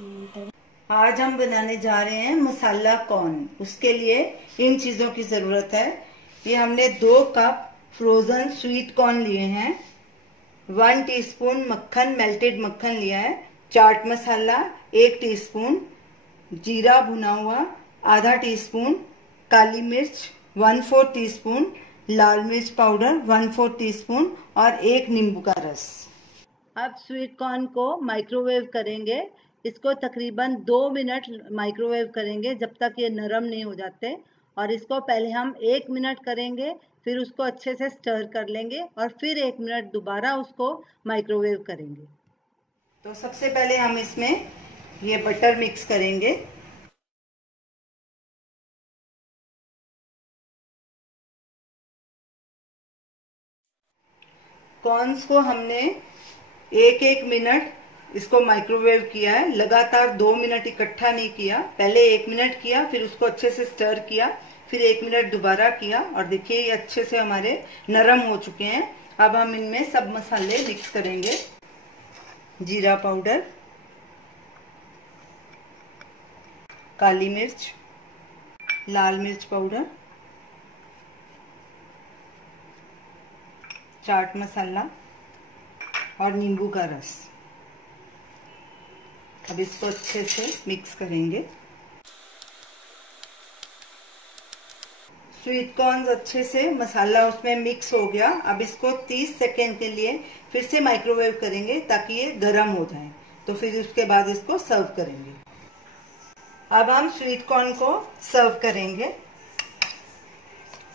आज हम बनाने जा रहे हैं मसाला कॉर्न। उसके लिए इन चीजों की जरूरत है। ये हमने 2 कप फ्रोजन स्वीट कॉर्न लिए हैं, 1 टीस्पून मक्खन, मेल्टेड मक्खन लिया है, चाट मसाला 1 टीस्पून, जीरा भुना हुआ आधा टीस्पून, काली मिर्च 1/4 टीस्पून, लाल मिर्च पाउडर 1/4 टीस्पून और 1 नींबू का रस। अब स्वीट कॉर्न को माइक्रोवेव करेंगे। इसको तकरीबन 2 मिनट माइक्रोवेव करेंगे जब तक ये नरम नहीं हो जाते। और इसको पहले हम 1 मिनट करेंगे, फिर उसको अच्छे से स्टर कर लेंगे और फिर 1 मिनट दोबारा उसको माइक्रोवेव करेंगे। तो सबसे पहले हम इसमें ये बटर मिक्स करेंगे। कॉर्न्स को हमने 1-1 मिनट इसको माइक्रोवेव किया है, लगातार 2 मिनट इकट्ठा नहीं किया। पहले 1 मिनट किया, फिर उसको अच्छे से स्टर किया, फिर 1 मिनट दोबारा किया और देखिए ये अच्छे से हमारे नरम हो चुके हैं। अब हम इनमें सब मसाले मिक्स करेंगे। जीरा पाउडर, काली मिर्च, लाल मिर्च पाउडर, चाट मसाला और नींबू का रस। अब इसको अच्छे से मिक्स करेंगे। स्वीट कॉर्न अच्छे से मसाला उसमें मिक्स हो गया। अब इसको 30 सेकेंड के लिए फिर से माइक्रोवेव करेंगे ताकि ये गर्म हो जाए। तो फिर उसके बाद इसको सर्व करेंगे। अब हम स्वीट कॉर्न को सर्व करेंगे।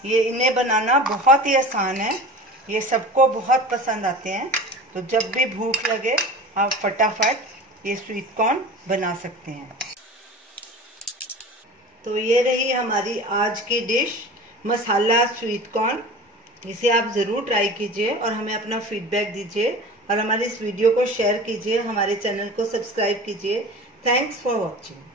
ये इन्हें बनाना बहुत ही आसान है, ये सबको बहुत पसंद आते हैं। तो जब भी भूख लगे आप फटाफट ये स्वीट कॉर्न बना सकते हैं। तो ये रही हमारी आज की डिश, मसाला स्वीट कॉर्न। इसे आप ज़रूर ट्राई कीजिए और हमें अपना फीडबैक दीजिए और हमारी इस वीडियो को शेयर कीजिए, हमारे चैनल को सब्सक्राइब कीजिए। Thanks for watching.